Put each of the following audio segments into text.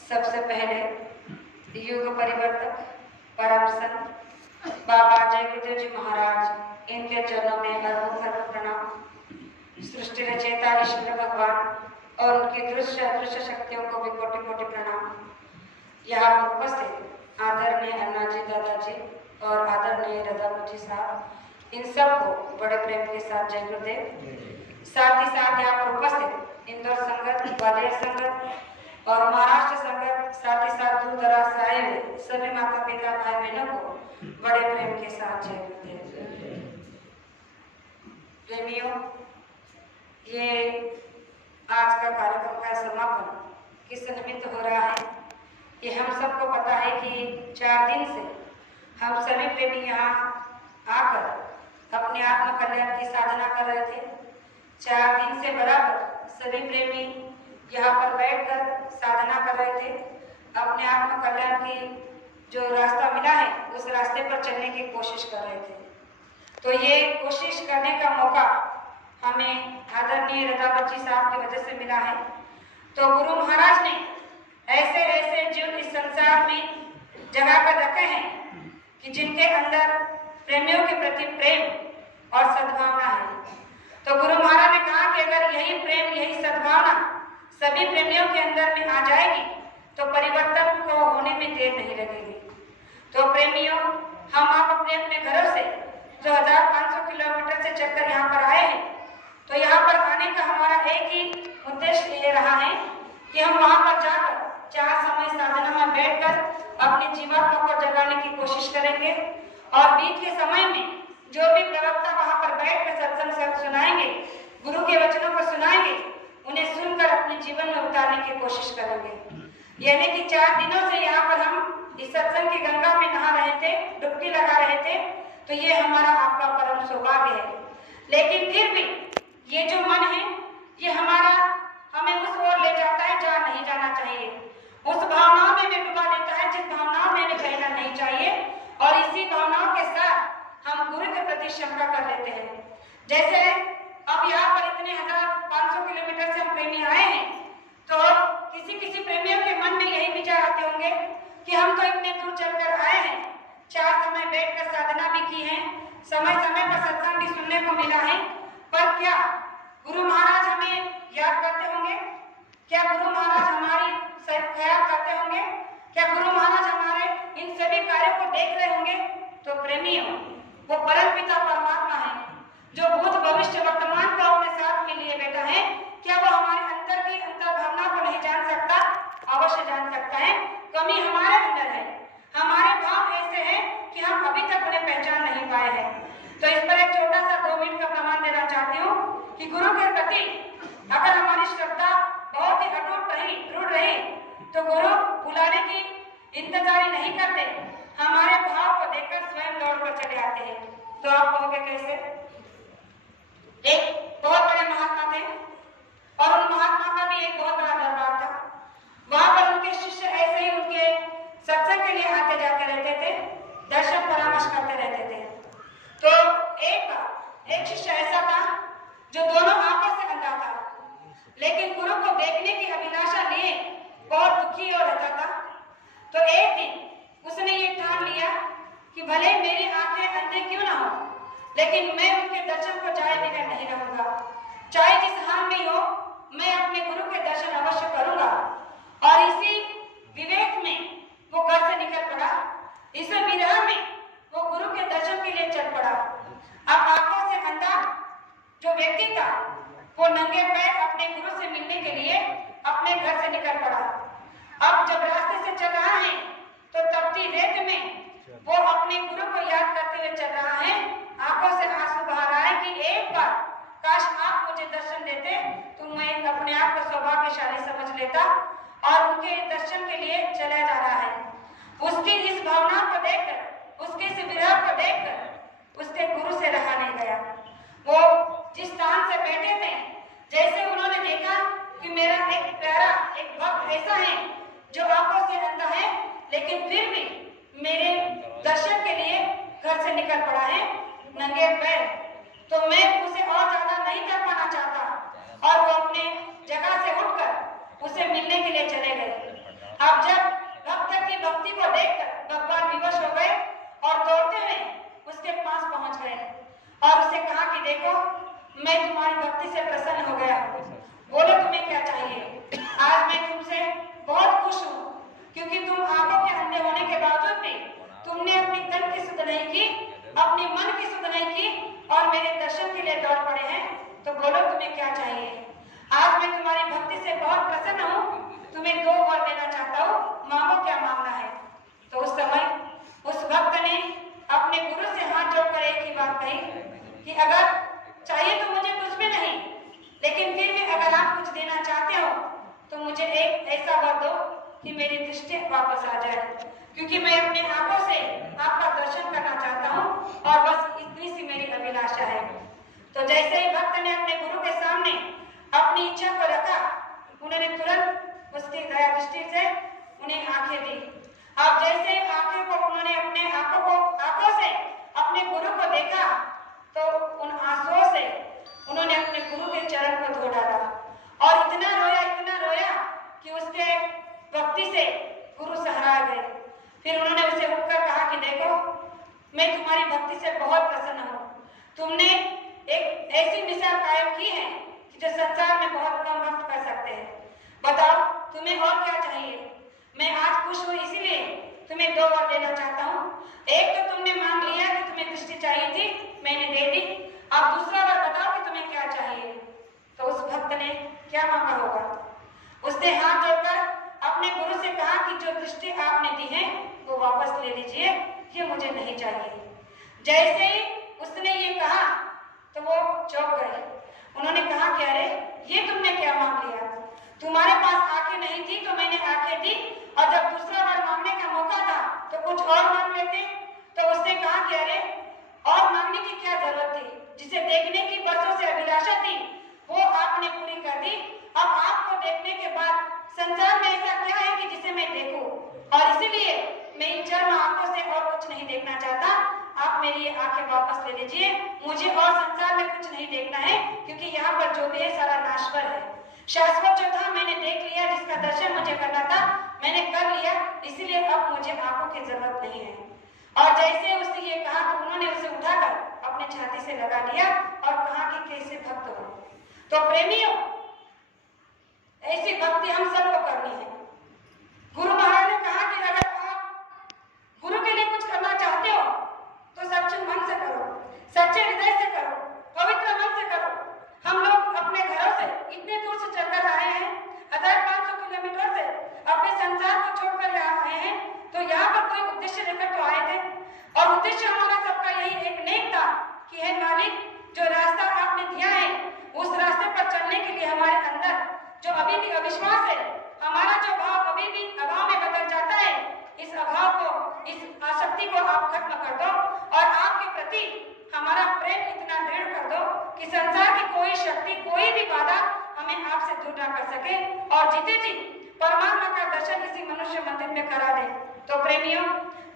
सबसे पहले युग परिवर्तक परम संत बाबा जय गुरुदेव जी महाराज, इनके चरणों में अरबों प्रणाम। सृष्टि रचयिता ईश्वर भगवान और उनकी दृश्य शक्तियों को भी कोटि कोटि प्रणाम। यहाँ पर उपस्थित आदरणीय अन्ना जी, दादाजी और आदरणीय रदामुजी साहब, इन सबको बड़े प्रेम के साथ जय गुरुदेव। साथ ही साथ यहाँ पर उपस्थित इंदौर संगत, ग्वालियर संगत और महाराष्ट्र संगत, साथ ही साथ दूर दराज से आए हुए सभी माता पिता भाई बहनों को बड़े प्रेम के साथ जय गुरुदेव। प्रेमियों, ये आज का कार्यक्रम का समापन किस निमित्त हो रहा है, ये हम सबको पता है कि 4 दिन से हम सभी प्रेमी यहाँ आकर अपने आत्म कल्याण की साधना कर रहे थे। 4 दिन से बराबर सभी प्रेमी यहाँ पर बैठकर साधना कर रहे थे। अपने आत्म कल्याण की जो रास्ता मिला है उस रास्ते पर चलने की कोशिश कर रहे थे। तो ये कोशिश करने का मौका हमें आदरणीय रदावत साहब की वजह से मिला है। तो गुरु महाराज ने ऐसे ऐसे जीव इस संसार में जगह कर रखे हैं कि जिनके अंदर प्रेमियों के प्रति प्रेम और सद्भावना है। तो गुरु महाराज ने कहा कि अगर यही प्रेम, यही सद्भावना सभी प्रेमियों के अंदर में आ जाएगी तो परिवर्तन को होने में देर नहीं लगेगी। तो प्रेमियों, हम आप अपने अपने घरों से जो 1500 किलोमीटर से चलकर यहाँ पर आए हैं, तो यहाँ पर आने का हमारा एक ही उद्देश्य ये रहा है कि हम वहाँ पर जाकर 4 समय साधना में बैठकर अपनी जीवात्मा को जगाने की कोशिश करेंगे और बीच के समय में जो भी प्रवक्ता वहाँ पर बैठकर सत्संग सुनाएंगे, गुरु के वचनों को सुनाएंगे, उन्हें सुनकर अपने जीवन में उतारने की कोशिश करेंगे। यानी कि 4 दिनों से यहाँ पर हम इस सत्संग की गंगा में नहा रहे थे, डुबकी लगा रहे थे, तो ये हमारा आपका परम सौभाग्य है। लेकिन फिर भी ये जो मन है, ये हमारा हमें उस ओर ले जाता है जहाँ नहीं जाना चाहिए, उस भावनाओं में भी डुबा देता है जिस भावनाओं में भी बहना नहीं चाहिए, और इसी भावनाओं के साथ हम गुरु के प्रति शंका कर लेते हैं। जैसे अब यहाँ पर इतने 1500 किलोमीटर से हम प्रेमी आए हैं, तो किसी किसी प्रेमियों के मन में यही विचार आते होंगे कि हम तो इतने दूर चलकर आए हैं, 4 समय बैठकर साधना भी की है, समय समय पर सत्संग भी सुनने को मिला है, पर क्या गुरु महाराज हमें याद करते होंगे? क्या गुरु महाराज हमारी ख्याल करते होंगे? क्या गुरु महाराज हमारे इन सभी कार्यों को देख रहे होंगे? तो प्रेमियों, वो परम पिता परमात्मा है जो भूत भविष्य वर्तमान को अपने साथ में लिए बैठा है। क्या वो हमारे अंतर की अंतर भावना को नहीं जान सकता? अवश्य जान सकता है। कमी हमारे अंदर है, हमारे भाव ऐसे हैं कि हम अभी तक उन्हें पहचान नहीं पाए हैं। तो इस पर एक छोटा सा 2 मिनट का प्रमाण देना चाहती हूँ कि गुरु के प्रति अगर हमारी श्रद्धा बहुत ही अटूट रही, दृढ़ रही, तो गुरु बुलाने की इंतजारी नहीं करते, हमारे भाव को देखकर स्वयं दौड़ कर चले आते हैं। तो आप कहोगे कैसे? एक बहुत बड़े महात्मा थे और उन महात्मा का भी एक बहुत बड़ा दरबार था। वहां पर उनके शिष्य ऐसे ही उनके सत्संग के लिए आते जाते रहते थे, दर्शन परामर्श करते रहते थे। तो एक बार एक शिष्य ऐसा था जो दोनों आंखों से अंधा था, लेकिन गुरु को देखने की अभिलाषा लिए बहुत दुखी हो रहता था। तो एक दिन उसने ये ठान लिया कि भले मेरी आंखें अंधे क्यों ना हो, लेकिन मैं उनके दर्शन को जाए बिना नहीं रहूंगा। चाहे जिस हाल में हो, मैं अपने गुरु के दर्शन अवश्य करूंगा। और इसी विवेक में वो घर से निकल पड़ा। इस विरह में वो गुरु के दर्शन के लिए चल पड़ा। अब आंखों से अंधा जो व्यक्ति था, वो नंगे पैर अपने गुरु से मिलने के लिए अपने घर से निकल पड़ा। अब जब रास्ते से चल रहा है तो तपती रेत में वो अपने गुरु को याद करते हुए चल रहा है। आंखों से आंसू बहा रहा है कि एक बार काश आप मुझे दर्शन देते तो मैं अपने आप को सौभाग्यशाली समझ लेता। और उनके दर्शन के लिए चला जा रहा है। उसकी इस भावना को देखकर, उसके इस विरह को देखकर उसके गुरु से रहा नहीं गया। वो जिस स्थान से बैठे थे, जैसे उन्होंने देखा कि मेरा एक प्यारा, एक भक्त ऐसा है जो आंखों से अंधा है, लेकिन फिर भी मेरे दर्शन के लिए घर से निकल पड़ा है नंगे पैर, तो मैं उसे और ज्यादा नहीं कर पाना चाहता। और वो अपने जगह से उठकर उसे मिलने के लिए चले गए। अब क्या चाहिए? आज मैं तुम्हारी भक्ति से बहुत प्रसन्न हूँ, तुम्हें 2 वर देना चाहता हूँ, मांगो क्या मांगना है। तो उस समय उस भक्त ने अपने गुरु से हाथ जोड़कर एक ही बात कही कि अगर चाहिए तो मुझे कुछ भी नहीं, लेकिन फिर भी अगर आप कुछ देना चाहते हो तो मुझे एक ऐसा वर दो कि मेरी दृष्टि वापस आ जाए, क्योंकि मैं अपने आंखों से आपका दर्शन करना चाहता हूँ और बस इतनी सी मेरी अभिलाषा है। तो जैसे ही भक्त ने अपने गुरु के सामने अपनी इच्छा को रखा, उन्होंने तुरंत उसकी दया दृष्टि से उन्हें आंखें दी। अब जैसे ही आंखों को उन्होंने अपने आंखों से अपने गुरु को देखा तो उन आंसुओं से उन्होंने अपने गुरु के चरण को धो डाला और इतना रोया कि उसके भक्ति से गुरु सहरा गए। फिर उन्होंने उसे उठकर कहा कि देखो, मैं तुम्हारी भक्ति से बहुत प्रसन्न हूँ। तुमने एक ऐसी मिसाल कायम की है कि जो संसार में बहुत कम भक्त कर सकते हैं। बताओ तुम्हें और क्या चाहिए? मैं आज खुश हूँ, इसीलिए तुम्हें 2 वर देना चाहता हूँ। एक तो तुमने मांग लिया कि तुम्हें दृष्टि चाहिए थी, मैंने दे दी। अब दूसरा वर बताओ कि तुम्हें क्या चाहिए। तो उस भक्त ने क्या मांगा होगा? उसने हाथ जोड़कर अपने गुरु से कहा कि जो दृष्टि आपने दी है वो वापस ले लीजिए, ये मुझे नहीं चाहिए। जैसे ही उसने ये कहा तो वो चौंक गए। उन्होंने कहा कि अरे ये तुमने क्या मांग लिया? तुम्हारे पास आंखें नहीं थी तो मैंने आंखें दी, और जब दूसरा वर मांगने का मौका था तो कुछ और मांग लेते। तो उसने कहा कि अरे और मांगने की क्या जरूरत थी? जिसे देखने की बरसों से अभिलाषा थी वो आपने पूरी कर दी। अब आपको देखने के बाद संसार में ऐसा क्या है कि जिसे मैं देखूं? और इसीलिए मैं इन चर्म आंखों से और कुछ नहीं देखना चाहता। आप मेरी ये आंखें वापस ले लीजिए, मुझे और संसार में कुछ नहीं देखना है, क्योंकि यहाँ पर जो भी है सारा नाशवर है। शाश्वत जो था मैंने देख लिया, जिसका दर्शन मुझे करना था मैंने कर लिया, इसीलिए अब मुझे आंखों की जरूरत नहीं है। और जैसे उसने ये कहा तो उन्होंने उसे उठाकर अपने छाती से लगा लिया और कहा कि कैसे भक्त हो। तो प्रेमियों, ऐसी भक्ति हम सबको करनी है। गुरु महाराज ने कहा कि अगर आप गुरु के लिए कुछ करना चाहते हो तो सच्चे मन से करो, सच्चे हृदय से करो, पवित्र मन से करो। हम लोग अपने घरों से इतने दूर से चलकर आए हैं, 1500 किलोमीटर से अपने संसार को छोड़कर यहाँ आए हैं, तो यहाँ पर कोई उद्देश्य लेकर तो आए थे, और उद्देश्य हमारा सबका यही एक नेक था कि हे मालिक, जो रास्ता आपने दिया है उस रास्ते पर चलने के लिए हमारे अंदर जो अभी भी अविश्वास है, हमारा जो भाव अभी भी अभाव में बदल जाता है, इस अभाव को, इस आसक्ति को आप खत्म कर दो और आपके प्रति हमारा प्रेम इतना दृढ़ कर दो कि संसार की कोई शक्ति, कोई भी बाधा हमें आपसे दूर ना कर सके, और जीते जी परमात्मा का दर्शन इसी मनुष्य मंदिर में करा दे। तो प्रेमियों,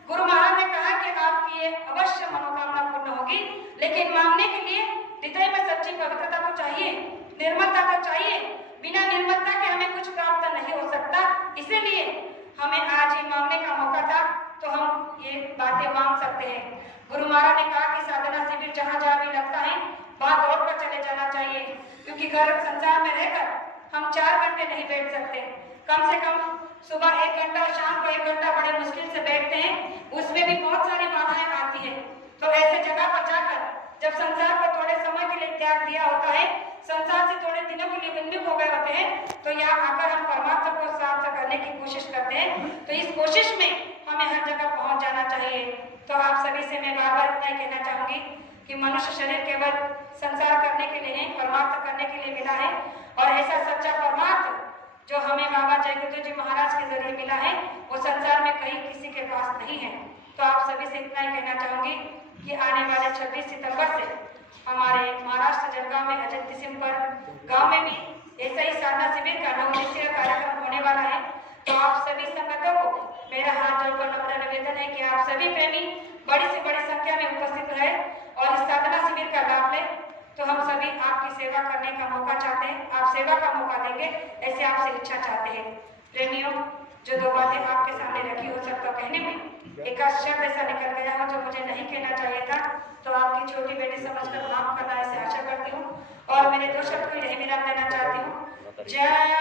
गुरु महाराज ने कहा कि आपकी ये अवश्य मनोकामना पूर्ण होगी, लेकिन मांगने के लिए हृदय में सच्ची पवित्रता तो चाहिए, निर्मलता तो चाहिए। बिना निर्मलता के हमें कुछ प्राप्त नहीं हो सकता। इसीलिए हमें आज ये मांगने का मौका था, तो हम ये बातें मांग सकते हैं। गुरु महाराज ने कहा कि साधना शिविर जहाँ जहाँ भी लगता है वहाँ दौड़ कर चले जाना चाहिए, क्योंकि घर संसार में रहकर हम 4 घंटे नहीं बैठ सकते। कम से कम सुबह 1 घंटा और शाम को 1 घंटा बड़े मुश्किल से बैठते हैं, उसमें भी बहुत सारी बाधाएं आती है। तो ऐसे जगह पर जाकर जब संसार को थोड़े समय के लिए त्याग दिया होता है, संसार से थोड़े दिनों के लिए विमुख हो गए होते हैं, तो यहाँ आकर हम परमात्मा को सार्थक करने की कोशिश करते हैं। तो इस कोशिश में हमें हर जगह पहुंच जाना चाहिए। तो आप सभी से मैं बार बार इतना ही कहना चाहूंगी कि मनुष्य शरीर केवल संसार करने के लिए नहीं, परमार्थ करने के लिए मिला है, और ऐसा सच्चा परमार्थ जो हमें बाबा जय गुरु जी महाराज के जरिए मिला है, वो संसार में कहीं किसी के पास नहीं है। तो आप सभी से इतना ही कहना चाहूंगी कि आने वाले 26 सितंबर से हमारे महाराष्ट्र जलगांव में अजंती सिंपर गांव में भी ऐसा ही साधना शिविर का 9 दिवसीय कार्यक्रम होने वाला है। तो आप सभी संगतों को मेरा हाथ जोड़कर नम्र निवेदन है कि आप सभी प्रेमी बड़ी से बड़ी संख्या में उपस्थित रहे और इस साधना शिविर का लाभ लें। तो हम सभी आपकी सेवा करने का मौका चाहते हैं, आप सेवा का मौका देंगे ऐसे आपसे इच्छा चाहते हैं। प्रेमियों, जो 2 बातें आपके सामने रखी हो सकता कहने में एक शब्द ऐसा निकल गया हो जो मुझे नहीं कहना चाहिए था, तो आपकी छोटी बेटी समझकर माफ करना ऐसे आशा करती हूँ, और मेरे 2 शब्द को यही विराम देना चाहती हूँ। जय